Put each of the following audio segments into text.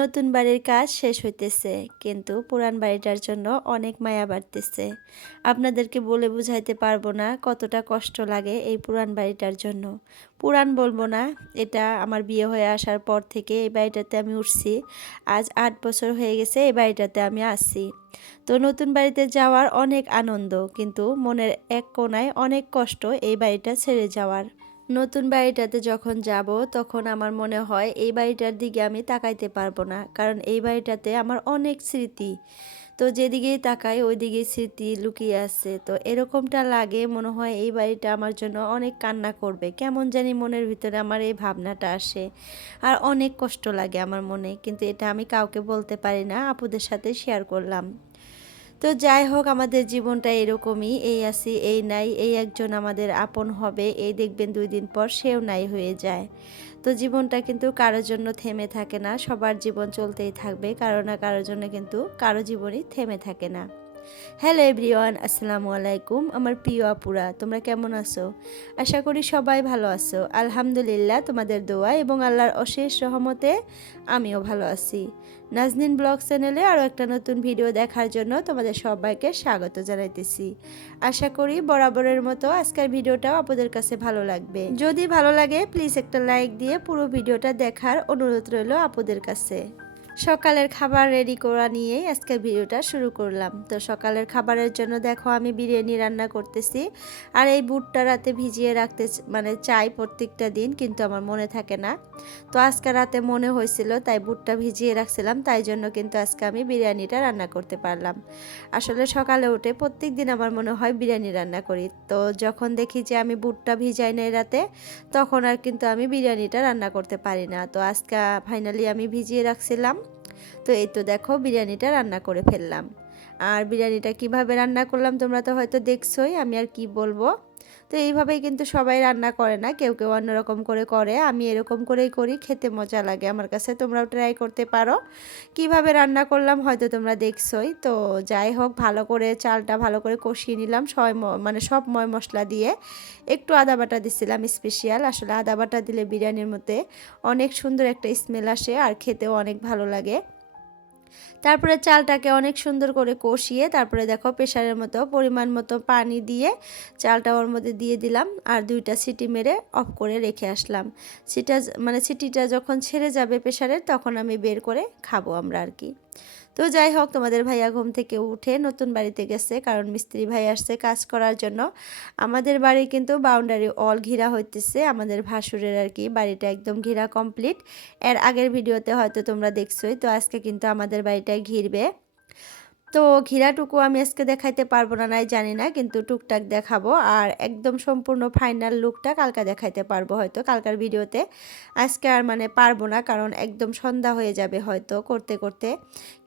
নতুন বাড়ির কাজ শেষ হইতেছে, কিন্তু পুরান বাড়িটার জন্য অনেক মায়া বাড়তেছে। আপনাদেরকে বলে বুঝাইতে পারবো না কতটা কষ্ট লাগে এই পুরান বাড়িটার জন্য। পুরান বলবো না, এটা আমার বিয়ে হয়ে আসার পর থেকে এই বাড়িটাতে আমি উঠছি। আজ 8 বছর হয়ে গেছে এই বাড়িটাতে আমি আছি। তো নতুন বাড়িতে যাওয়ার অনেক আনন্দ, কিন্তু মনের এক কোণায় অনেক কষ্ট এই বাড়িটা ছেড়ে যাওয়ার। নতুন বাড়িটাতে যখন যাব তখন আমার মনে হয় এই বাড়িটার দিকে আমি তাকাইতে পারবো না, কারণ এই বাড়িটাতে আমার অনেক স্মৃতি। তো যেদিকেই তাকাই ওই দিকেই স্মৃতি লুকিয়ে আছে। তো এরকমটা লাগে, মনে হয় এই বাড়িটা আমার জন্য অনেক কান্না করবে, কেমন জানি মনের ভিতরে আমার এই ভাবনাটা আসে। আর অনেক কষ্ট লাগে আমার মনে, কিন্তু এটা আমি কাউকে বলতে পারি না, আপুদের সাথে শেয়ার করলাম। তো যাই হোক, আমাদের জীবনটা এরকমই, এই আছি এই নাই, এই একজন আমাদের আপন হবে, এই দেখবেন 2 দিন পর সেও নাই হয়ে যায়। তো জীবনটা কিন্তু কারোর জন্য থেমে থাকে না, সবার জীবন চলতেই থাকবে, কারো না কারোর জন্য কিন্তু কারো জীবনই থেমে থাকে না। হ্যালো এভরিওয়ান, আসসালামু আলাইকুম আমার প্রিয় আপুরা, তোমরা কেমন আছো? আশা করি সবাই ভালো আছো। আলহামদুলিল্লাহ, তোমাদের দোয়া এবং আল্লাহর অশেষ রহমতে আমিও ভালো আছি। নাজনীন ব্লগ চ্যানেলে আরও একটা নতুন ভিডিও দেখার জন্য তোমাদের সবাইকে স্বাগত জানাইতেছি। আশা করি বরাবরের মতো আজকের ভিডিওটাও আপনাদের কাছে ভালো লাগবে। যদি ভালো লাগে প্লিজ একটা লাইক দিয়ে পুরো ভিডিওটা দেখার অনুরোধ রইল আপুদের কাছে। সকালের খাবার রেডি করা নিয়েই আজকের ভিডিওটা শুরু করলাম। তো সকালের খাবারের জন্য দেখো আমি বিরিয়ানি রান্না করতেছি। আর এই বুটটা রাতে ভিজিয়ে রাখতে চাই প্রত্যেকটা দিন, কিন্তু আমার মনে থাকে না। তো আজকে রাতে মনে হয়েছিল তাই বুটটা ভিজিয়ে রাখছিলাম, তাই জন্য কিন্তু আজকে আমি বিরিয়ানিটা রান্না করতে পারলাম। আসলে সকালে উঠে প্রত্যেক দিন আমার মনে হয় বিরিয়ানি রান্না করি, তো যখন দেখি যে আমি বুটটা ভিজাই নাই রাতে, তখন আর কিন্তু আমি বিরিয়ানিটা রান্না করতে পারি না। তো আজকে ফাইনালি আমি ভিজিয়ে রাখছিলাম। তো এই তো দেখো বিরিয়ানিটা রান্না করে ফেললাম। আর বিরিয়ানিটা কিভাবে রান্না করলাম তোমরা তো হয়তো দেখছোই, আমি আর কি বলবো। তো এইভাবেই কিন্তু সবাই রান্না করে না, কেউ কেউ অন্যরকম করে করে, আমি এরকম করেই করি, খেতে মজা লাগে আমার কাছে। তোমরাও ট্রাই করতে পারো। কিভাবে রান্না করলাম হয়তো তোমরা দেখছোই। তো যাই হোক, ভালো করে চালটা ভালো করে কষিয়ে নিলাম, সব ময় মশলা দিয়ে। একটু আদা বাটা দিছিলাম স্পেশাল, আসলে আদা বাটা দিলে বিরিয়ানির মধ্যে অনেক সুন্দর একটা স্মেল আসে আর খেতেও অনেক ভালো লাগে। তারপরে চালটাকে অনেক সুন্দর করে কষিয়ে তারপরে দেখো প্রেশারের মতো পরিমাণ মতো পানি দিয়ে চালটা ওর মধ্যে দিয়ে দিলাম, আর 2টা সিটি মেরে অফ করে রেখে আসলাম। সিটিটা যখন ছেড়ে যাবে প্রেশারের, তখন আমি বের করে খাবো আমরা আর কি। তো যাই হোক, তোমাদের ভাইয়া ঘুম থেকে উঠে নতুন বাড়িতে গেছে, কারণ মিস্ত্রি ভাই আসছে কাজ করার জন্য। আমাদের বাড়ি কিন্তু বাউন্ডারি অল ঘেরা হইতেছে, আমাদের ভাসুরের আর কি বাড়িটা একদম ঘেরা কমপ্লিট। এর আগের ভিডিওতে হয়তো তোমরা দেখছোই। তো আজকে কিন্তু আমাদের বাড়িটায় ঘিরবে। তো ঘিরাটুকু আমি আজকে দেখাইতে পারবো না নাই জানি না, কিন্তু টুকটাক দেখাবো। আর একদম সম্পূর্ণ ফাইনাল লুকটা কালকে দেখাইতে পারবো হয়তো, কালকার ভিডিওতে। আজকে আর পারবো না, কারণ একদম সন্ধ্যা হয়ে যাবে হয়তো করতে করতে।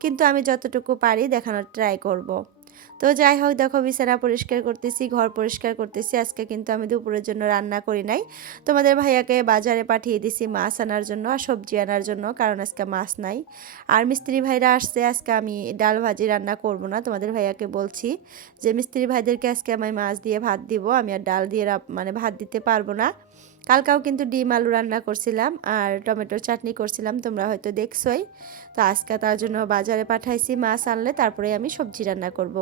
কিন্তু আমি যতটুকু পারি দেখানোর ট্রাই করব। তো যাই হোক, দেখো বিছানা পরিষ্কার করতেছি, ঘর পরিষ্কার করতেছি। আজকে কিন্তু আমি দুপুরের জন্য রান্না করি নাই। তোমাদের ভাইয়াকে বাজারে পাঠিয়ে দিছি মাছ আনার জন্য আর সবজি আনার জন্য, কারণ আজকে মাছ নাই। আর মিস্ত্রি ভাইরা আসছে, আজকে আমি ডাল ভাজি রান্না করব না। তোমাদের ভাইয়াকে বলছি যে মিস্ত্রি ভাইদেরকে আজকে আমি মাছ দিয়ে ভাত দিব, আমি আর ডাল দিয়ে ভাত দিতে পারবো না। কালকাও কিন্তু ডিম আলু রান্না করছিলাম আর টমেটোর চাটনি করছিলাম, তোমরা হয়তো দেখছোই। তো আজকে তার জন্য বাজারে পাঠাইছি, মাছ আনলে তারপরে আমি সবজি রান্না করব।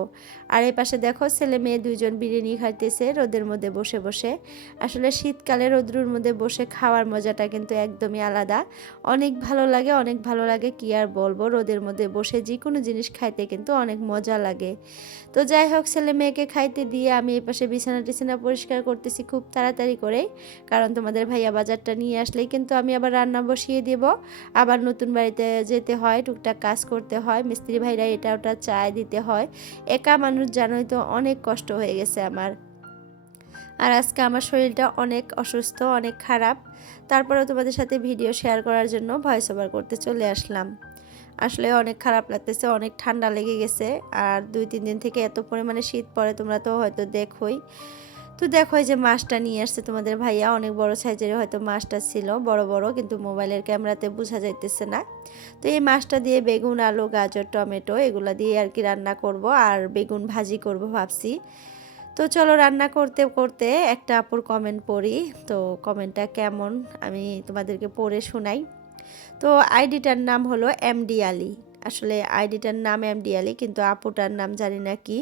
আর এই পাশে দেখো ছেলে মেয়ে 2জন বিরিয়ানি খাইতেছে রোদের মধ্যে বসে বসে। আসলে শীতকালে রোদ্রুর মধ্যে বসে খাওয়ার মজাটা কিন্তু একদমই আলাদা। অনেক ভালো লাগে, অনেক ভালো লাগে, কি আর বলবো। রোদের মধ্যে বসে যে কোনো জিনিস খাইতে কিন্তু অনেক মজা লাগে। তো যাই হোক, ছেলে মেয়েকে খাইতে দিয়ে আমি এই পাশে বিছানা টিছানা পরিষ্কার করতেছি খুব তাড়াতাড়ি করেই, কারণ তোমাদের ভাইয়া বাজারটা নিয়ে আসলেই কিন্তু আমি আবার রান্না বসিয়ে দেব। আবার নতুন বাড়িতে যেতে হয়, টুকটাক কাজ করতে হয়, মিস্ত্রি ভাইরা এটা ওটা চায় দিতে হয়। একা মানুষ জানোই তো, অনেক কষ্ট হয়ে গেছে আমার। আর আজকে আমার শরীরটা অনেক অসুস্থ, অনেক খারাপ। তারপরেও তোমাদের সাথে ভিডিও শেয়ার করার জন্য ভয়েস ওভার করতে চলে আসলাম। আসলে অনেক খারাপ লাগতেছে, অনেক ঠান্ডা লেগে গেছে। আর 2-3 দিন থেকে এত পরিমাণে শীত পড়ে, তোমরা তো হয়তো দেখোই। তো দেখো এই যে মাছটা নিয়ে আসছে তোমাদের ভাইয়া, অনেক বড় সাইজের হয়তো মাছটা ছিল, বড় বড়, কিন্তু মোবাইলের ক্যামেরাতে বোঝা যাইতেছে না। তো এই মাছটা দিয়ে বেগুন আলু গাজর টমেটো এগুলা দিয়ে আর কি রান্না করব, আর বেগুন ভাজি করব ভাবছি। তো চলো রান্না করতে করতে একটা আপুর কমেন্ট পড়ি। তো কমেন্টটা কেমন আমি তোমাদেরকে পড়ে শোনাই। তো আইডিটার নাম হলো এমডি আলী। আসলে আইডিটার নাম এমডি আলী, কিন্তু আপুটার নাম জানি না কি।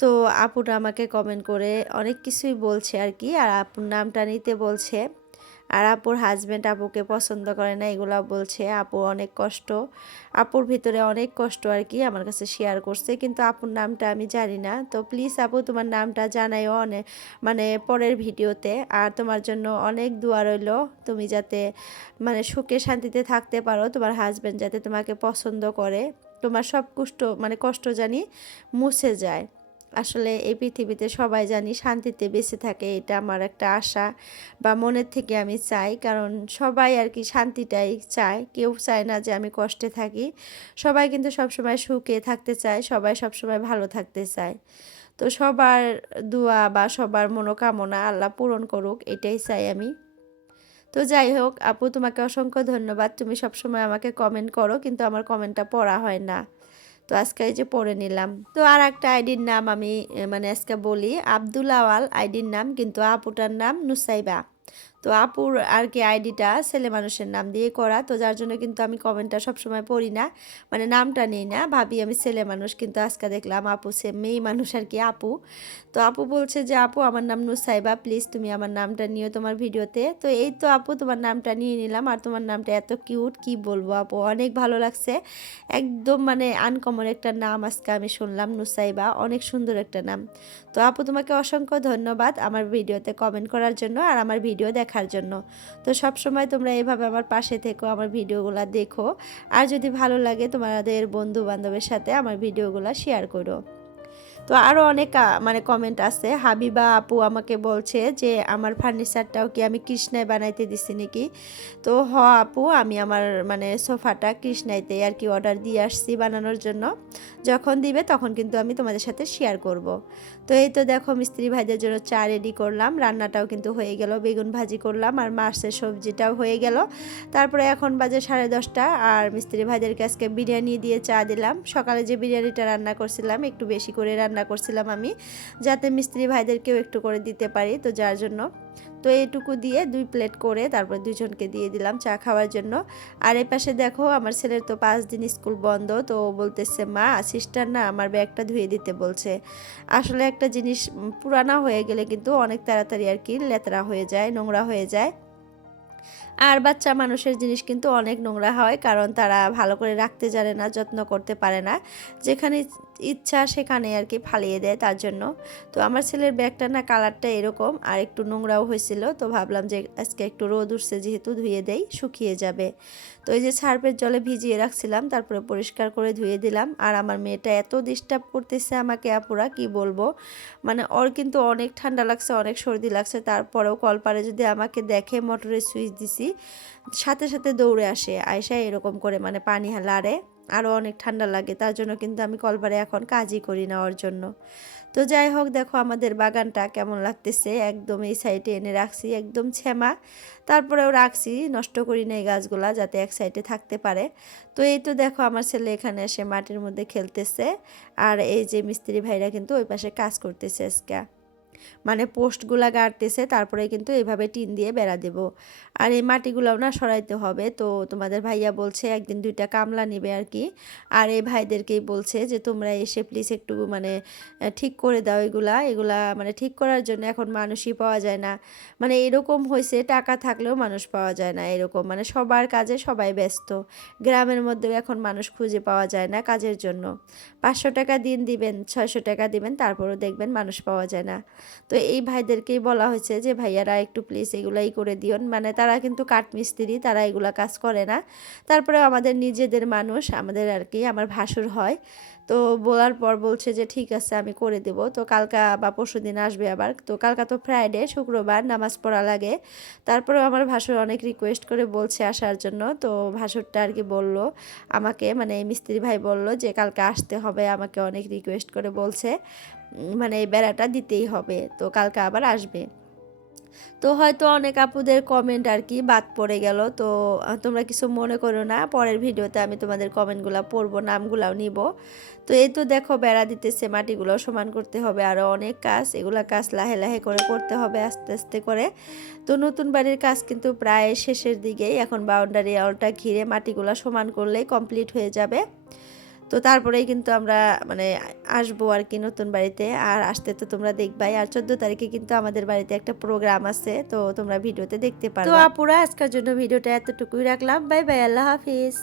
তো আপুটা আমাকে কমেন্ট করে অনেক কিছুই বলছে আর কি, আর আপুর নামটা নিতে বলছে। আর আপুর হাজব্যান্ড আপুকে পছন্দ করে না এগুলো বলছে। আপু অনেক কষ্ট, আপুর ভিতরে অনেক কষ্ট আর কি আমার কাছে শেয়ার করছে, কিন্তু আপুর নামটা আমি জানি না। তো প্লিজ আপু তোমার নামটা জানাইও অনেক, মানে পরের ভিডিওতে। আর তোমার জন্য অনেক দোয়া রইল, তুমি যাতে মানে সুখে শান্তিতে থাকতে পারো, তোমার হাজব্যান্ড যাতে তোমাকে পছন্দ করে, তোমার সব কষ্ট জানি মুছে যায়। আসলে এই পৃথিবীতে সবাই জানি শান্তিতে বেঁচে থাকে, এটা আমার একটা আশা বা মনের থেকে আমি চাই। কারণ সবাই আর কি শান্তিটাই চায়, কেউ চায় না যে আমি কষ্টে থাকি। সবাই কিন্তু সবসময় সুখে থাকতে চায়, সবাই সবসময় ভালো থাকতে চায়। তো সবার দোয়া বা সবার মনোকামনা আল্লাহ পূরণ করুক, এটাই চাই আমি। তো যাই হোক আপু, তোমাকে অসংখ্য ধন্যবাদ। তুমি সবসময় আমাকে কমেন্ট করো, কিন্তু আমার কমেন্টটা পড়া হয় না। তো আজকে এই যে পড়ে নিলাম। তো আর একটা আইডির নাম আমি মানে আজকে বলি, আব্দুল আওয়াল আইডির নাম, কিন্তু আপুটার নাম নুসাইবা। তো আপুর আর কি আইডিটা ছেলে মানুষের নাম দিয়ে করা, তো যার জন্য কিন্তু আমি কমেন্টটা সবসময় পড়ি না, মানে নামটা নিই না, ভাবি আমি ছেলে মানুষ, কিন্তু আজকে দেখলাম আপু সে মেয়ে মানুষ আর কি আপু। তো আপু বলছে যে আপু আমার নাম নুসাইবা, প্লিজ তুমি আমার নামটা নিও তোমার ভিডিওতে। তো এই তো আপু তোমার নামটা নিয়ে নিলাম, আর তোমার নামটা এত কিউট, কি বলবো আপু, অনেক ভালো লাগছে। একদম মানে আনকমন একটা নাম আজকে আমি শুনলাম, নুসাইবা, অনেক সুন্দর একটা নাম। তো আপু তোমাকে অসংখ্য ধন্যবাদ আমার ভিডিওতে কমেন্ট করার জন্য আর আমার ভিডিও দেখার জন্য। তো সব সময় তোমরা এভাবে আমার পাশে থেকো, আমার ভিডিওগুলো দেখো, আর যদি ভালো লাগে তোমাদের বন্ধু বান্ধবের সাথে আমার ভিডিওগুলো শেয়ার করো। তো আরও অনেক মানে কমেন্ট আছে। হাবিবা আপু আমাকে বলছে যে আমার ফার্নিচারটাও কি আমি কৃষ্ণায় বানাইতে দিছি নাকি। তো আপু, আমি আমার মানে সোফাটা কৃষ্ণাইতে আর কি অর্ডার দিয়ে আসছি বানানোর জন্য, যখন দিবে তখন কিন্তু আমি তোমাদের সাথে শেয়ার করব। তো এই তো দেখো মিস্ত্রি ভাইদের জন্য চা রেডি করলাম, রান্নাটাও কিন্তু হয়ে গেল, বেগুন ভাজি করলাম আর মাছের সবজিটাও হয়ে গেল। তারপরে এখন বাজে 10:30, আর মিস্ত্রি ভাইদেরকে আজকে বিরিয়ানি দিয়ে চা দিলাম। সকালে যে বিরিয়ানিটা রান্না করছিলাম একটু বেশি করে রান্না করছিলাম আমি, যাতে মিস্ত্রি ভাইদেরকেও একটু করে দিতে পারি, তো যার জন্য। তো এইটুকু দিয়ে 2 প্লেট করে তারপর দুজনকে দিয়ে দিলাম চা খাওয়ার জন্য। আর এই পাশে দেখো আমার ছেলের তো 5 দিন স্কুল বন্ধ, তো ও বলতেছে মা সিস্টার না আমার ব্যাগটা ধুয়ে দিতে বলছে। আসলে একটা জিনিস পুরানা হয়ে গেলে কিন্তু অনেক তাড়াতাড়ি আর কি লেতরা হয়ে যায়, নোংরা হয়ে যায়। আর বাচ্চা মানুষের জিনিস কিন্তু অনেক নোংরা হয়, কারণ তারা ভালো করে রাখতে জানে না, যত্ন করতে পারে না, যেখানে ইচ্ছা সেখানে আর কি ফালিয়ে দেয়, তার জন্য। তো আমার ছেলের ব্যাগটা না কালারটা এরকম আর একটু নোংরাও হয়েছিল, তো ভাবলাম যে আজকে একটু রোদ উঠছে যেহেতু ধুয়ে দেই, শুকিয়ে যাবে। তো এই যে সার্ফের জলে ভিজিয়ে রাখছিলাম, তারপরে পরিষ্কার করে ধুয়ে দিলাম। আর আমার মেয়েটা এত ডিস্টার্ব করতেছে আমাকে আপুরা, কি বলবো, মানে ওর কিন্তু অনেক ঠান্ডা লাগছে, অনেক সর্দি লাগছে, তারপরেও কলপারে যদি আমাকে দেখে মোটরের সুইচ দিছি, সাথে সাথে দৌড়ে আসে, আয়সা এরকম করে মানে পানি লাড়ে, আরও অনেক ঠান্ডা লাগে, তার জন্য কিন্তু আমি কলপারে এখন কাজই করি না ওর জন্য। তো যাই হোক দেখো আমাদের বাগানটা কেমন লাগতেছে, একদম এই সাইডে এনে রাখছি একদম ছেমা, তারপরেও রাখছি, নষ্ট করি না এই গাছগুলা, যাতে এক সাইডে থাকতে পারে। তো এই তো দেখো আমার ছেলে এখানে এসে মাটির মধ্যে খেলতেছে, আর এই যে মিস্ত্রি ভাইরা কিন্তু ওই পাশে কাজ করতেছে আজকে, মানে পোস্টগুলা গাড়তেছে, তারপরে কিন্তু এইভাবে টিন দিয়ে বেড়া দেব। আর এই মাটিগুলোও না সরাইতে হবে, তো তোমাদের ভাইয়া বলছে একদিন 2টা কামলা নিবে আর কি। আর এই ভাইদেরকেই বলছে যে তোমরা এসে প্লিজ একটু মানে ঠিক করে দাও, এগুলা মানে ঠিক করার জন্য এখন মানুষই পাওয়া যায় না, মানে এরকম হয়েছে টাকা থাকলেও মানুষ পাওয়া যায় না, এরকম মানে সবার কাজে সবাই ব্যস্ত, গ্রামের মধ্যেও এখন মানুষ খুঁজে পাওয়া যায় না কাজের জন্য। 500 টাকা দিন দিবেন, 600 টাকা দিবেন, তারপরও দেখবেন মানুষ পাওয়া যায় না। তো এই ভাইদেরকেই বলা হয়েছে যে ভাইয়ারা একটু প্লিজ এগুলাই করে দিও, মানে তারা কিন্তু কাঠমিস্ত্রি, তারা এগুলা কাজ করে না, তারপরে আমাদের নিজেদের মানুষ, আমাদের আর কি আমার ভাসুর হয়। তো বলার পর বলছে যে ঠিক আছে আমি করে দেব। তো কালকা বা পরশুদিন আসবে আবার, তো কালকা তো ফ্রাইডে, শুক্রবার নামাজ পড়া লাগে। তারপরেও আমার ভাসুর অনেক রিকোয়েস্ট করে বলছে আসার জন্য, তো ভাসুরটা আর কি বলল আমাকে, মানে এই মিস্ত্রি ভাই বলল যে কালকে আসতে হবে, আমাকে অনেক রিকোয়েস্ট করে বলছে, মানে এই বেড়াটা দিতেই হবে, তো কালকে আবার আসবে। তো হয়তো অনেক আপুদের কমেন্ট আর কি বাদ পড়ে গেল, তো তোমরা কিছু মনে করো না, পরের ভিডিওতে আমি তোমাদের কমেন্টগুলো পড়বো, নামগুলাও নিব। তো এই তো দেখো বেড়া দিতেছে, মাটিগুলো সমান করতে হবে, আরও অনেক কাজ, এগুলা কাজ লাহে লাহে করে করতে হবে আস্তে আস্তে করে। তো নতুন বাড়ির কাজ কিন্তু প্রায় শেষের দিকেই, এখন বাউন্ডারি ওয়ালটা ঘিরে মাটিগুলো সমান করলেই কমপ্লিট হয়ে যাবে। তো তারপরেই কিন্তু আমরা মানে আসবো আর কি নতুন বাড়িতে, আর আসতে তো তোমরা দেখবাই। আর 14 তারিখে কিন্তু আমাদের বাড়িতে একটা প্রোগ্রাম আছে, তো তোমরা ভিডিওতে দেখতে পারবে। তো আপুরা আজকের জন্য ভিডিওটা এতটুকুই রাখলাম, বাই বাই, আল্লাহ হাফিজ।